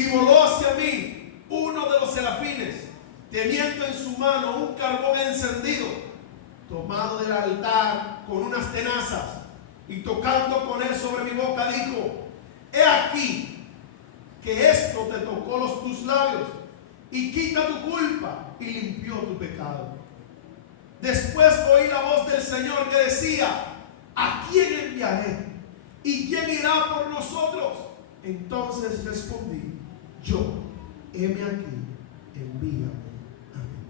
Y voló hacia mí uno de los serafines, teniendo en su mano un carbón encendido, tomado del altar con unas tenazas, y tocando con él sobre mi boca, dijo: he aquí que esto te tocó tus labios, y quita tu culpa, y limpió tu pecado. Después oí la voz del Señor que decía: ¿a quién enviaré? ¿Y quién irá por nosotros? Entonces respondí: yo, heme aquí, envíame a mí.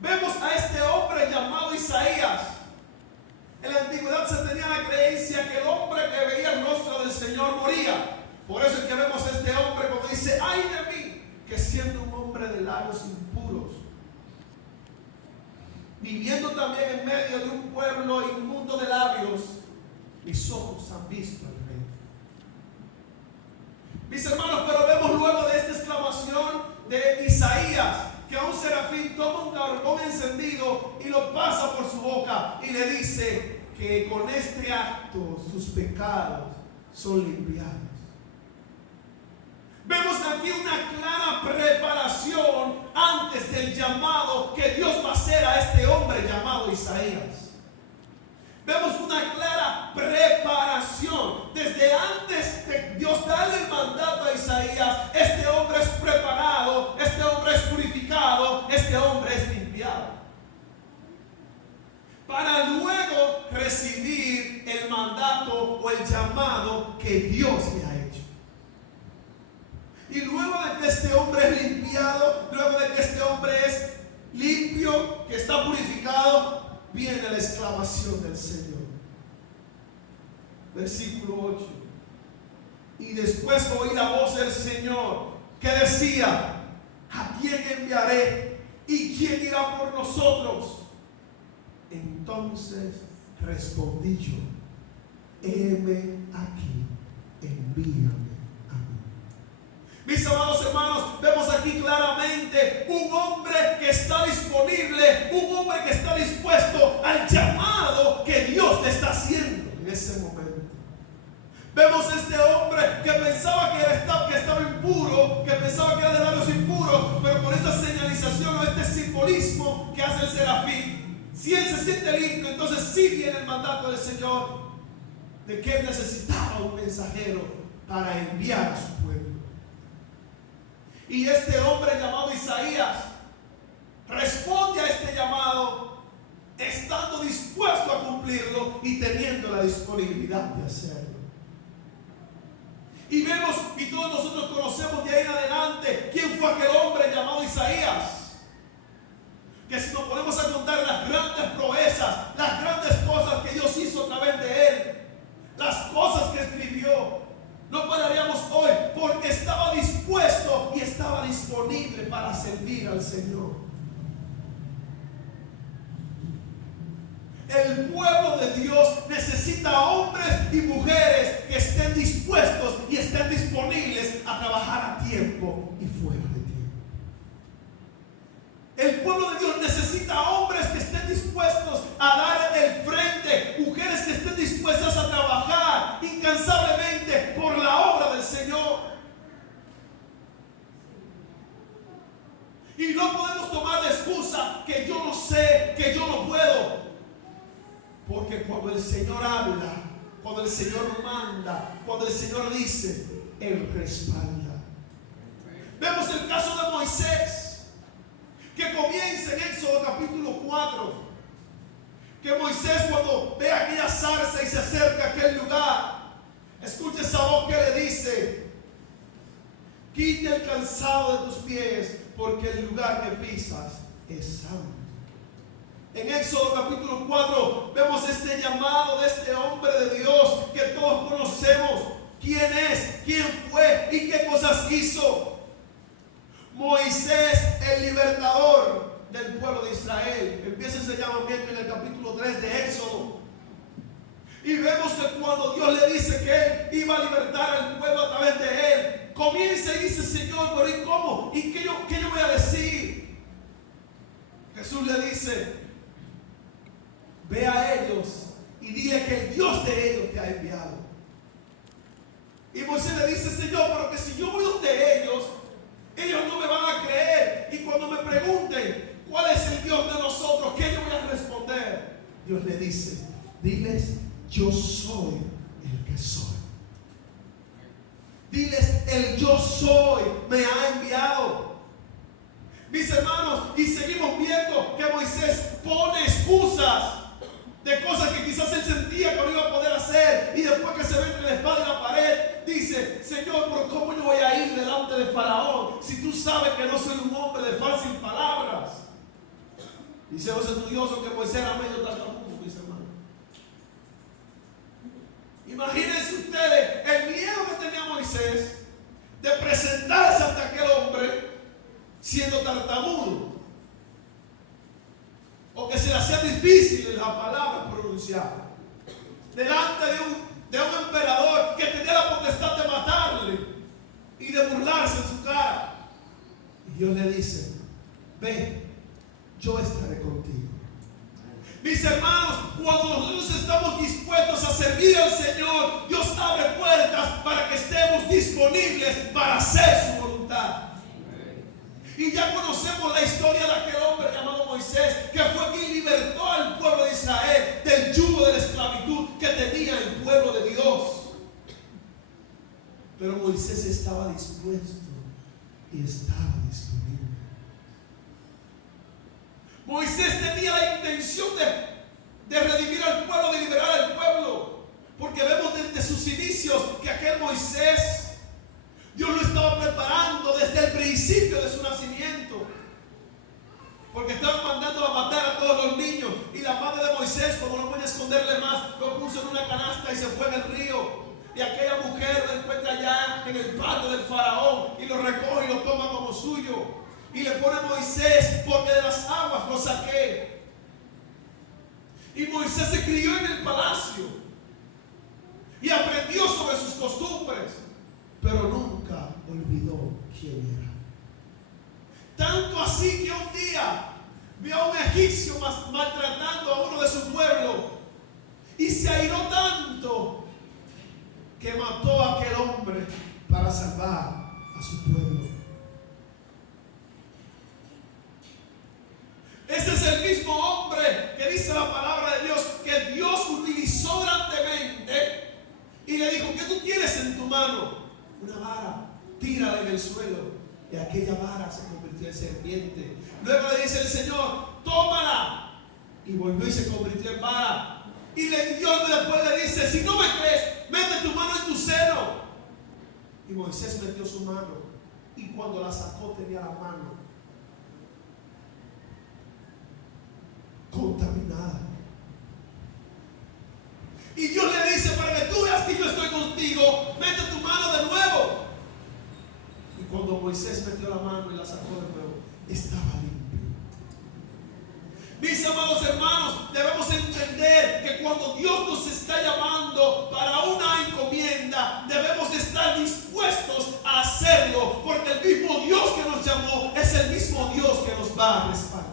Vemos a este hombre llamado Isaías. En la antigüedad se tenía la creencia que el hombre que veía el rostro del Señor moría. Por eso es que vemos a este hombre como dice: ay de mí, que siendo un hombre de labios impuros, viviendo también en medio de un pueblo inmundo de labios, mis ojos han visto al Rey. Mis hermanos, pero vemos luego de esta exclamación de Isaías que a un serafín toma un carbón encendido y lo pasa por su boca y le dice que con este acto sus pecados son limpiados. Vemos aquí una clara preparación antes del llamado que Dios va a hacer a este hombre llamado Isaías. Vemos una clara preparación. Desde antes de Dios darle el mandato a Isaías, este hombre es preparado, este hombre es purificado, este hombre es limpiado, para luego recibir el mandato o el llamado que Dios le ha hecho. Y luego de que este hombre es limpiado, luego de que este hombre es limpio, que está purificado, viene la exclamación del Señor. Versículo 8. Y después oí la voz del Señor que decía: ¿a quién enviaré? ¿Y quién irá por nosotros? Entonces respondí yo: heme aquí, envíame. Mis amados hermanos, vemos aquí claramente un hombre que está disponible, un hombre que está dispuesto al llamado que Dios le está haciendo en ese momento. Vemos este hombre que pensaba que estaba impuro, que pensaba que era de labios impuros, pero con esta señalización o este simbolismo que hace el serafín, si él se siente limpio, entonces sí viene el mandato del Señor de que él necesitaba un mensajero para enviar a su pueblo. Y este hombre llamado Isaías responde a este llamado estando dispuesto a cumplirlo y teniendo la disponibilidad de hacerlo. Y vemos, y todos nosotros conocemos de ahí en adelante quién fue aquel hombre llamado Isaías, que si nos ponemos a contar las grandes proezas, las grandes cosas que Dios hizo a través de él, las cosas que escribió, no pararíamos hoy, porque estaba dispuesto y estaba disponible para servir al Señor. El pueblo de Dios necesita hombres y mujeres que estén dispuestos y estén disponibles a trabajar a tiempo y fuera de tiempo. El pueblo de Dios necesita hombres que estén dispuestos a dar el frente, mujeres que estén dispuestas a trabajar incansablemente por la obra del Señor. Y no podemos tomar la excusa que yo no sé, que yo no puedo. Porque cuando el Señor habla, cuando el Señor manda, cuando el Señor dice, Él respalda. Vemos el caso de Moisés, que comienza en Éxodo capítulo 4, que Moisés, cuando ve aquella zarza y se acerca a aquel lugar, escucha esa voz que le dice: quita el calzado de tus pies, porque el lugar que pisas es santo. En Éxodo capítulo 4 vemos este llamado de este hombre de Dios que todos conocemos. ¿Quién es? ¿Quién fue? ¿Y qué cosas hizo? Moisés, el libertador del pueblo de Israel. Empieza ese llamamiento en el capítulo 3 de Éxodo. Y vemos que cuando Dios le dice que Él iba a libertar al pueblo a través de Él, comienza y dice: Señor, pero ¿y cómo? ¿Y qué yo voy a decir? Jesús le dice: ve a ellos y dile que el Dios de ellos te ha enviado. Y Moisés le dice: Señor, pero que si yo voy donde Diles, el yo soy me ha enviado. Mis hermanos, y seguimos viendo que Moisés pone excusas de cosas que quizás él sentía que no iba a poder hacer, y después que se ve entre la espada y la pared, dice, Señor, ¿por cómo yo voy a ir delante de Faraón si tú sabes que no soy un hombre de fácil palabras? Dice los estudiosos que Moisés era medio tartamudo, mis hermanos. Imagínense ustedes el miedo que tenía Moisés de presentarse ante aquel hombre siendo tartamudo, o que se le hacía difícil la palabra pronunciar, delante de un emperador que tenía la potestad de matarle y de burlarse en su cara. Y Dios le dice, ve, yo estaré contigo. Mis hermanos, cuando nosotros estamos dispuestos a servir al Señor, Dios abre puertas para que estemos disponibles para hacer su voluntad. Y ya conocemos la historia de aquel hombre llamado Moisés, que fue quien libertó al pueblo de Israel del yugo de la esclavitud que tenía el pueblo de Dios. Pero Moisés estaba dispuesto y estaba disponible. Moisés tenía la intención de redimir al pueblo, de liberar al pueblo, porque vemos desde sus inicios que aquel Moisés, Dios lo estaba preparando desde el principio de su nacimiento, porque estaban mandando a matar a todos los niños, y la madre de Moisés, como no podía esconderle más, lo puso en una canasta y se fue en el río. Y aquella mujer lo encuentra allá en el patio del faraón y lo recoge y lo toma como suyo. Y le pone a Moisés, porque de las aguas lo saqué. Y Moisés se crió en el palacio y aprendió sobre sus costumbres, pero nunca olvidó quién era. Tanto así que un día vio a un egipcio maltratando a uno de su pueblo y se airó tanto que mató a aquel hombre para salvar a su pueblo. Ese es el mismo hombre que dice la palabra de Dios que Dios utilizó grandemente y le dijo, ¿qué tú tienes en tu mano? Una vara, tírala en el suelo. Y aquella vara se convirtió en serpiente. Luego le dice el Señor, tómala. Y volvió y se convirtió en vara. Y Dios después le dice, si no me crees, mete tu mano en tu seno. Y Moisés metió su mano, y cuando la sacó tenía la mano contaminada. Y Dios le dice, para que tú veas que yo estoy contigo, mete tu mano de nuevo. Y cuando Moisés metió la mano y la sacó de nuevo, estaba limpio. Mis amados hermanos, debemos entender que cuando Dios nos está llamando para una encomienda, debemos de estar dispuestos a hacerlo, porque el mismo Dios que nos llamó es el mismo Dios que nos va a respaldar.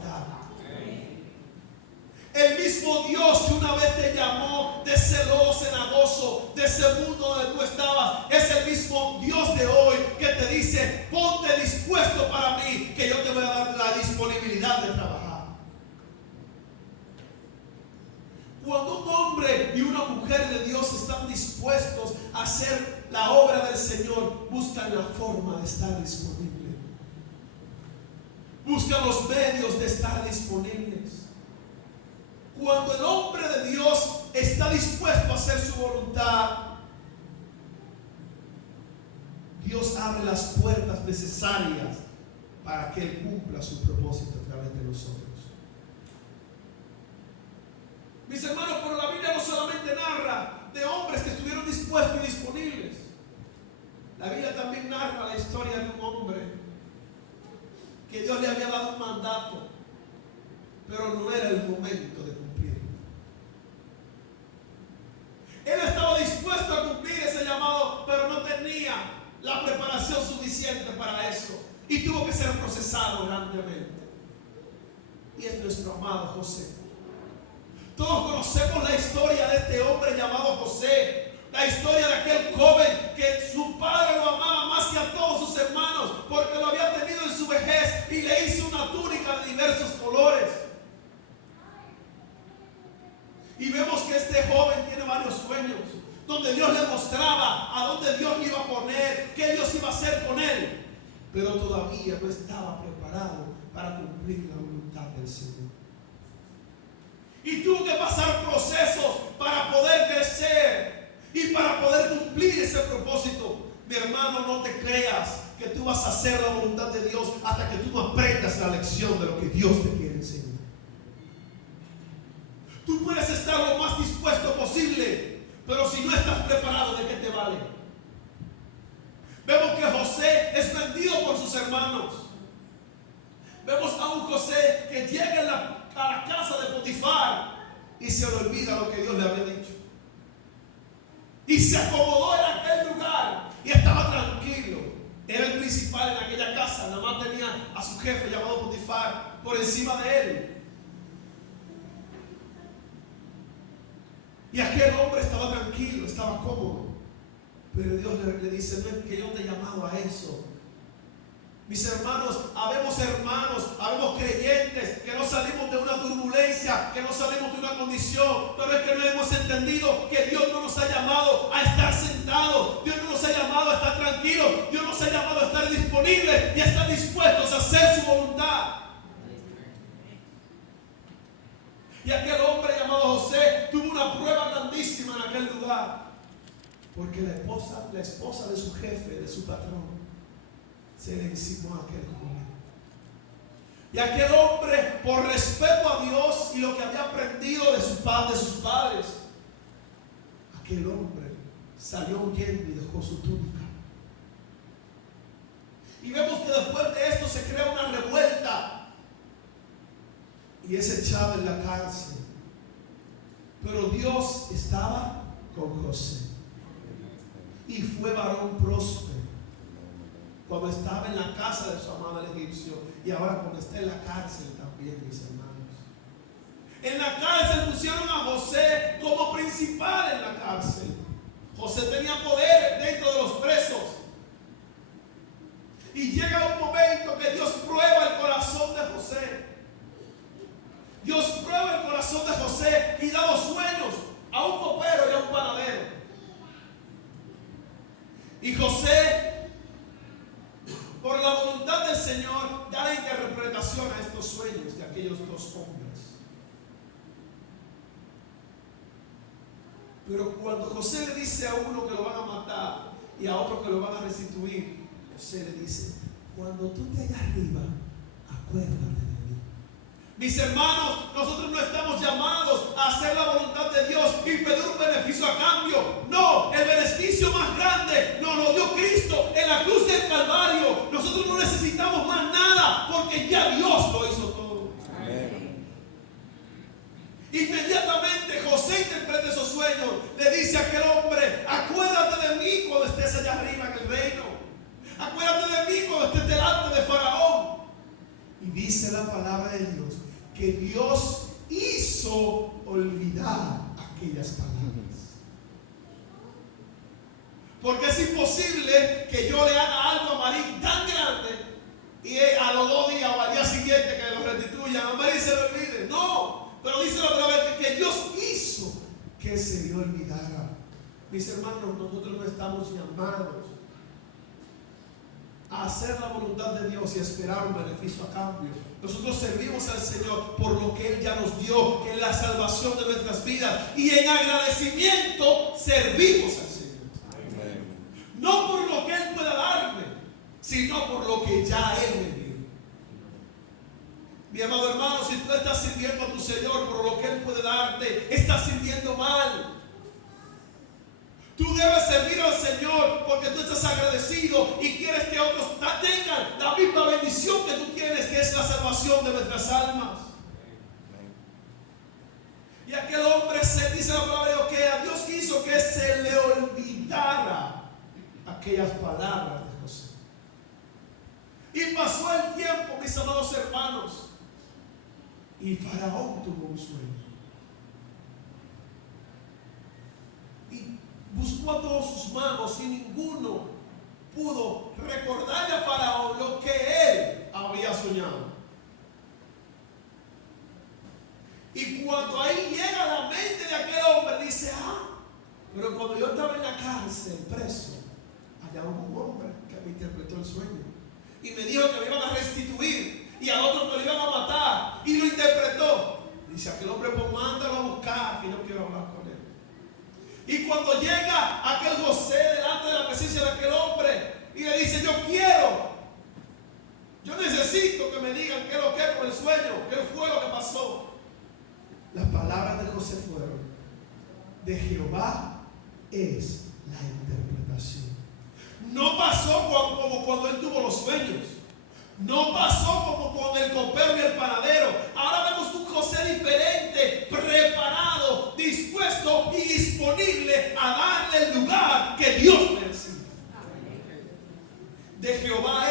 El mismo Dios que una vez te llamó de ese lodo cenagoso, de ese mundo donde tú estabas, es el mismo Dios de hoy que te dice, ponte dispuesto para mí, que yo te voy a dar la disponibilidad de trabajar. Cuando un hombre y una mujer de Dios están dispuestos a hacer la obra del Señor, buscan la forma de estar disponible. Buscan los medios de estar disponibles. Cuando el hombre de Dios está dispuesto a hacer su voluntad, Dios abre las puertas necesarias para que Él cumpla su propósito a través de nosotros. Mis hermanos, pero la Biblia no solamente narra de hombres que estuvieron dispuestos y disponibles. La Biblia también narra la historia de un hombre que Dios le había dado un mandato, pero no era el momento de cumplirlo. Él estaba dispuesto a cumplir ese llamado, pero no tenía la preparación suficiente para eso. Y tuvo que ser procesado grandemente. Y es nuestro amado José. Todos conocemos la historia de este hombre llamado José. La historia de aquel joven que su padre lo amaba más que a todos sus hermanos, porque lo había tenido en su vejez y le hizo una túnica de diversos colores. Y vemos que este joven tiene varios sueños, donde Dios le mostraba a dónde Dios le iba a poner, pero todavía no estaba preparado para cumplir la voluntad del Señor. Y tuvo que pasar procesos para poder crecer y para poder cumplir ese propósito. Mi hermano, no te creas que tú vas a hacer la voluntad de Dios hasta que tú no aprendas la lección de lo que Dios te quiere enseñar. Tú puedes estar lo más dispuesto posible, pero si no estás preparado, ¿de qué te vale? Vemos que José es vendido por sus hermanos. Vemos a un José que llega a la casa de Potifar y se le olvida lo que Dios le había dicho. Y se acomodó en aquel lugar y estaba tranquilo. Era el principal en aquella casa. Nada más tenía a su jefe llamado Potifar por encima de él. Y aquel hombre estaba tranquilo, estaba cómodo. Pero Dios le dice: no es que yo te he llamado a eso. Mis hermanos, habemos creyentes que no salimos de una turbulencia, que no salimos de una condición, pero es que no hemos entendido que Dios no nos ha llamado a estar sentados, Dios no nos ha llamado a estar tranquilos, Dios nos ha llamado a estar disponibles y a estar dispuestos a hacer su voluntad. Y aquel hombre llamado José tuvo una prueba grandísima en aquel lugar, porque la esposa de su jefe, de su patrón, se le encimó a aquel joven. Y aquel hombre, por respeto a Dios y lo que había aprendido de sus padres, aquel hombre salió huyendo y dejó su túnica. Y vemos que después de esto se crea una revuelta y es echado en la cárcel. Pero Dios estaba con José y fue varón próspero cuando estaba en la casa de su amado el egipcio, y ahora cuando está en la cárcel también, mis hermanos. En la cárcel pusieron a José como principal en la cárcel. José tenía poder dentro de los presos. Y llega un momento que Dios prueba el corazón de José. Dios prueba el corazón de José y da los sueños a un copero y a un panadero. Y José, por la voluntad del Señor, da la interpretación a estos sueños de aquellos dos hombres. Pero cuando José le dice a uno que lo van a matar y a otro que lo van a restituir, José le dice: cuando tú te hallas arriba, acuérdate de mí. Mis hermanos, nosotros no estamos llamados a hacer la voluntad de Dios y pedir un beneficio a cambio. No, el beneficio más grande nos lo dio Cristo en la cruz del Calvario. Nosotros no necesitamos más nada porque ya Dios lo hizo todo. Amén. Inmediatamente José interpreta esos sueños. Le dice a aquel hombre: acuérdate de mí cuando estés allá arriba en el reino. Acuérdate de mí cuando estés delante de Faraón. Y dice la palabra de Dios que Dios hizo olvidar aquellas palabras. Porque es imposible que yo le haga algo a Marín tan grande y a los 2 días o al día siguiente que lo restituyan, a Marín se lo olvide. No, pero dice la palabra que Dios hizo que se le olvidara. Mis hermanos, nosotros no estamos llamados a hacer la voluntad de Dios y esperar un beneficio a cambio. Nosotros servimos al Señor por lo que Él ya nos dio, que es la salvación de nuestras vidas, y en agradecimiento servimos al Señor. Amén. No por lo que Él pueda darme, sino por lo que ya Él me dio. Mi amado hermano, si tú estás sirviendo a tu Señor por lo que Él puede darte, estás sirviendo mal. Tú debes servir al Señor porque tú estás agradecido y quieres que otros tengan la misma bendición que tú tienes, que es la salvación de nuestras almas. Y aquel hombre, se dice la palabra que a Dios quiso que se le olvidara aquellas palabras de José. Y pasó el tiempo, mis amados hermanos, y Faraón tuvo un sueño. Buscó a todos sus magos y ninguno pudo recordarle a Faraón lo que él había soñado. Y cuando ahí llega a la mente de aquel hombre, dice: pero cuando yo estaba en la cárcel, preso, allá hubo un hombre que me interpretó el sueño. y me dijo que me iban a restituir y al otro que lo iban a matar y lo interpretó. Dice aquel hombre, pues mándalo a buscar, que no quiero hablar con él. Y cuando llega aquel José delante de la presencia de aquel hombre y le dice, yo necesito que me digan qué es lo que es con el sueño, qué fue lo que pasó. Las palabras de José fueron, de Jehová es la interpretación. No pasó como cuando él tuvo los sueños. No pasó como con el copero y el panadero. Ahora vemos un José diferente, preparado, dispuesto y disponible a darle el lugar que Dios merecía. De Jehová